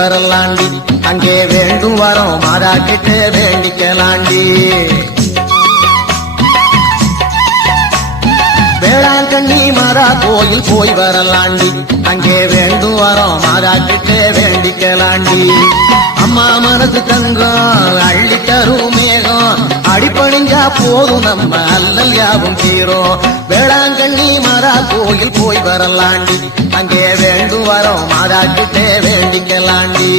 வரலாண்டி அங்கே வேண்டும் வரோம் மாதாக்கிட்டே வேண்டிக்கலாண்டி வேளாங்கண்ணி மாதா கோயில் போய் வரலாண்டி அங்கே வேண்டும் வரோம் மாதாக்கிட்டே வேண்டிக்கலாண்டி அம்மா மனது தங்கம் அள்ளி தரும் மேகம் அடிப்பணிஞ்சா போதும் நம்ம அல்லல் யாவும் தீரும் வேளாங்கண்ணி மாதா கோயில் போய் வரலாண்டி அங்கே வேண்டும் வரோம் மாதாக்கிட்டே வேண்டிக்கலாண்டி